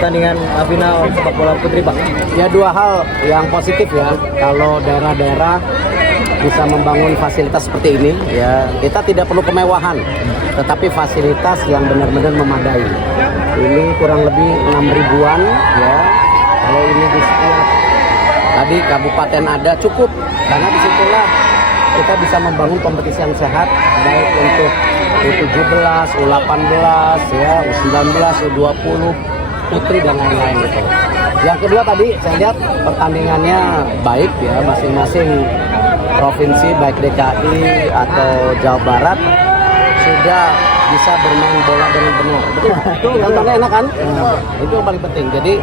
Pertandingan final sepak bola putri, Pak. Ya, dua hal yang positif ya. Kalau daerah-daerah bisa membangun fasilitas seperti ini, ya kita tidak perlu kemewahan, tetapi fasilitas yang benar-benar memadai. Ini kurang lebih 6 ribuan ya. Kalau ini di setiap tadi kabupaten ada cukup, karena disitulah kita bisa membangun kompetisi yang sehat, baik untuk U17, U18, ya, U19, U20, putri dan lain-lain gitu. Yang kedua tadi saya lihat pertandingannya baik ya, masing-masing provinsi baik DKI atau Jawa Barat sudah bisa bermain bola dengan benar. Betul, contohnya enak kan? Itu yang paling penting. Jadi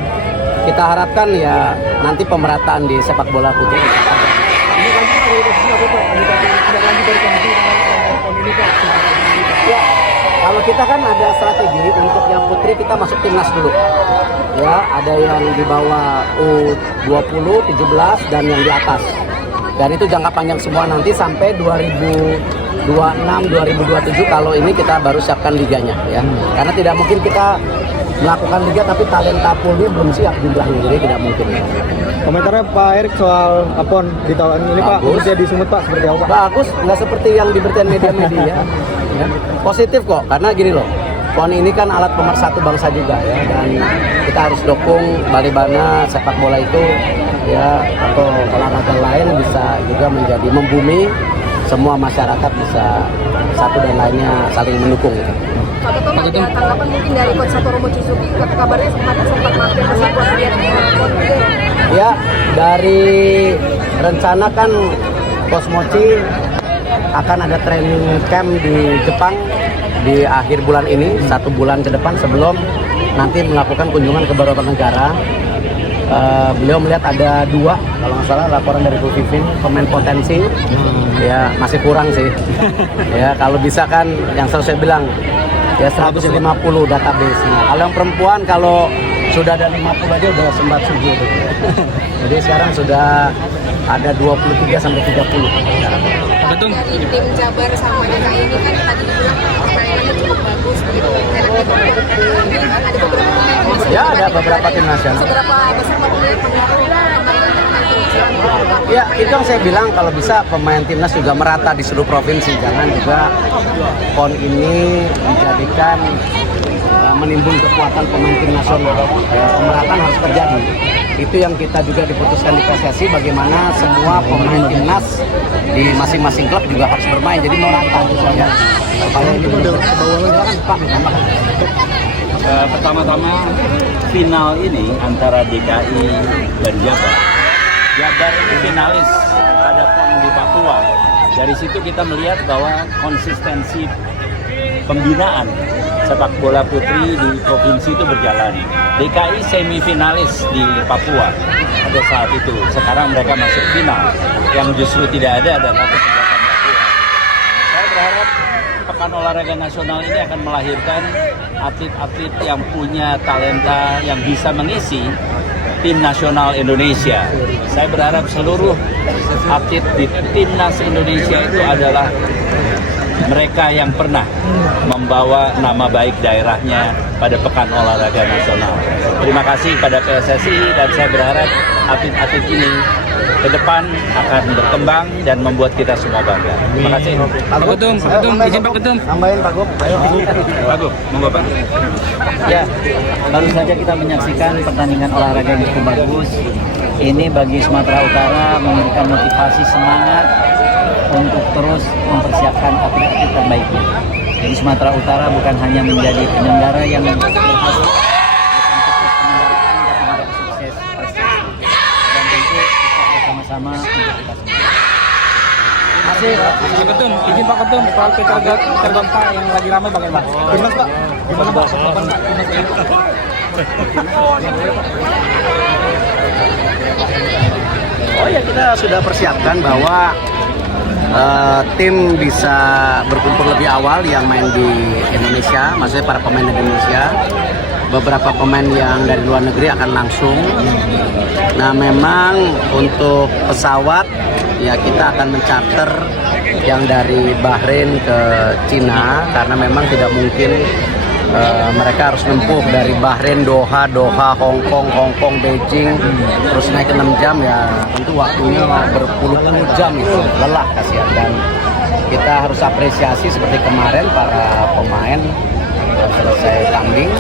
kita harapkan ya nanti pemerataan di sepak bola putri. Ini kan dari posisi apa, Pak? Tidak lanjut dari komunikasi. Ya, kalau kita kan ada strategi untuk yang putri kita masuk timnas dulu. Ya, ada yang di bawah U20, 17 dan yang di atas. Dan itu jangka panjang semua nanti sampai 2026, 2027 kalau ini kita baru siapkan liganya ya. Karena tidak mungkin kita melakukan liga tapi talenta poolnya belum siap jumlahnya, jadi tidak mungkin. Komentarnya Pak Erik soal PON di tahun ini, Pak, khususnya di Sumut, Pak, seperti apa, Pak? Bagus, nggak seperti yang diberitain media-media. Ya. Positif kok, karena gini loh, PON ini kan alat pemersatu bangsa juga ya, dan kita harus dukung bagaimana sepak bola itu ya atau olahraga lain bisa juga menjadi membumi, semua masyarakat bisa satu dan lainnya saling mendukung. Gitu. Pak Ketum, ada tanggapan mungkin dari Coach Satoru Mochizuki, kabarnya sempat mampir ke Singapura lihat PON. Ya, dari rencana kan Coach Mochi akan ada training camp di Jepang di akhir bulan ini, 1 bulan ke depan sebelum nanti melakukan kunjungan ke beberapa negara. Beliau melihat ada 2, kalau nggak salah laporan dari Bu Vivin, pemain potensi. Ya masih kurang sih. Ya kalau bisa kan yang selalu saya bilang ya 150 database-nya. Kalau yang perempuan kalau sudah ada 50 aja udah sempat sujud. Jadi sekarang sudah ada 23 sampai 30. Betul. Tim Jabar sama DKI ini kan tadi dibilang permainannya cukup bagus gitu. Enaknya ada beberapa pemain. Ya ada beberapa tim nasional. Seberapa besar Pak melihat Ya itu yang saya bilang, kalau bisa pemain timnas juga merata di seluruh provinsi. Jangan juga PON ini menjadikan menimbun kekuatan pemain tim nasional. Pemerataan harus terjadi. Itu yang kita juga diputuskan di PSSI, bagaimana semua pemain timnas di masing-masing klub juga harus bermain. Jadi merata gitu ya. Supaya ini Pak. Pertama-tama final ini antara DKI dan Jabar. Jabar itu finalis pada PON di Papua. Dari situ kita melihat bahwa konsistensi pembinaan sepak bola putri di provinsi itu berjalan. DKI semifinalis di Papua pada saat itu. Sekarang mereka masuk final. Yang justru tidak ada adalah kesempatan Papua. Saya berharap Pekan Olahraga Nasional ini akan melahirkan atlet-atlet yang punya talenta yang bisa mengisi tim nasional Indonesia. Saya berharap seluruh atlet di timnas Indonesia itu adalah mereka yang pernah membawa nama baik daerahnya pada Pekan Olahraga Nasional. Terima kasih pada PSSI dan saya berharap atlet-atlet ini ke depan akan berkembang dan membuat kita semua bangga. Terima kasih. Pak Ketum, izin Pak Ketum. Tambahin Pak Gop. Ayo. Pak Gop, monggo Pak. Ya, baru saja kita menyaksikan pertandingan olahraga yang cukup bagus. Ini bagi Sumatera Utara memberikan motivasi semangat untuk terus mempersiapkan atlet-atlet terbaiknya. Jadi Sumatera Utara bukan hanya menjadi penyelenggara yang berhasil, bukan sukses penyelenggaraan, tapi juga sukses prestasi. Dan tentu kita bersama-sama untuk kita semua. Masih, Pak Ketum, izin Pak Ketum, soal Peter Gonta yang lagi ramai bagaimana? Timnas, Pak? Gimana Pak? Oh ya, kita sudah persiapkan bahwa tim bisa berkumpul lebih awal yang main di Indonesia, maksudnya para pemain Indonesia. Beberapa pemain yang dari luar negeri akan langsung. Nah memang untuk pesawat ya kita akan mencarter yang dari Bahrain ke Cina karena memang tidak mungkin mereka harus nempuh dari Bahrain, Doha, Hong Kong, Beijing, terus naik 6 jam ya tentu waktunya berpuluh-puluh jam itu lelah kasihan. Dan kita harus apresiasi seperti kemarin para pemain selesai tanding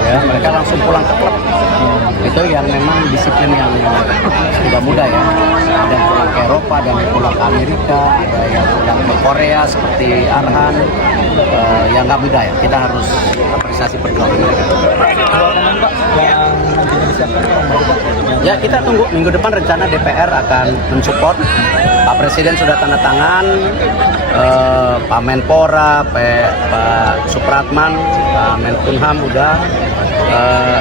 ya mereka langsung pulang ke klub. Itu yang memang disiplin yang tidak mudah ya. Ada yang pulang ke Eropa, ada yang pulang ke Amerika, ada yang pulang ke Korea seperti Arhan. Yang nggak mudah ya. Kita harus apresiasi perjuangan mereka. Yang nantinya disiapkan Ya kita tunggu minggu depan rencana DPR akan mensupport. Pak Presiden sudah tanda tangan, Pak Menpora, Pak Supratman, Pak Menkumham udah.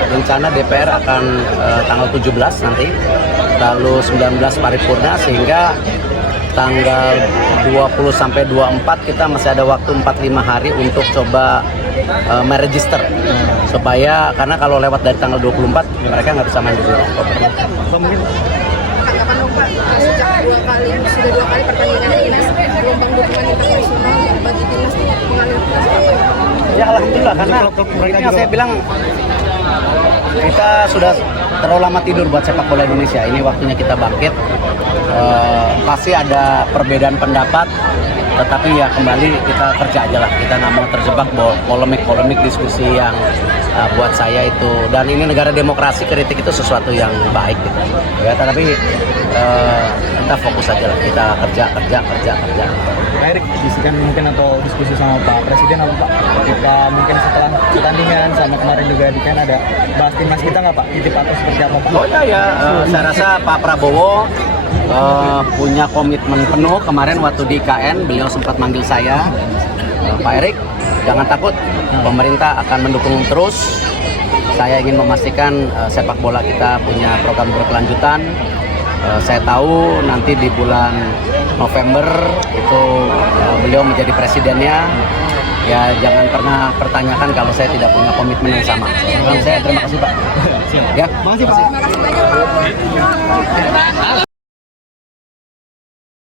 Rencana DPR akan tanggal 17 nanti, lalu 19 paripurna, sehingga tanggal 20 sampai 24 kita masih ada waktu 45 hari untuk coba meregister supaya, karena kalau lewat dari tanggal 24 mereka nggak bisa main di bulan Oktober. Tanggapan dong Pak, sejak sudah dua kali pertandingan ini gelombang dukungan internasional yang bagi timnas mengalir seperti apa? Ya alhamdulillah, karena ini yang saya bilang kita sudah terlalu lama tidur buat sepak bola Indonesia. Ini waktunya kita bangkit. Pasti ada perbedaan pendapat, tetapi ya kembali kita kerja aja lah. Kita nggak mau terjebak polemik diskusi yang buat saya itu, dan ini negara demokrasi, kritik itu sesuatu yang baik gitu. Ya, tetapi kita fokus aja lah. Kita kerja. Pak Erik, bisikan mungkin atau diskusi sama Pak Presiden apa Pak? Kita mungkin setelah pertandingan sama kemarin juga di kan ada bahas timnas kita nggak Pak? Titip atau seperti apa Pak? Oh ya, saya rasa Pak Prabowo punya komitmen penuh. Kemarin waktu di IKN beliau sempat manggil saya, Pak Erik, jangan takut, pemerintah akan mendukung terus. Saya ingin memastikan sepak bola kita punya program berkelanjutan. Saya tahu nanti di bulan November itu beliau menjadi presidennya. Ya jangan pernah pertanyakan kalau saya tidak punya komitmen yang sama. Saya terima kasih Pak. Ya, Terima kasih Pak. Terima kasih banyak Pak.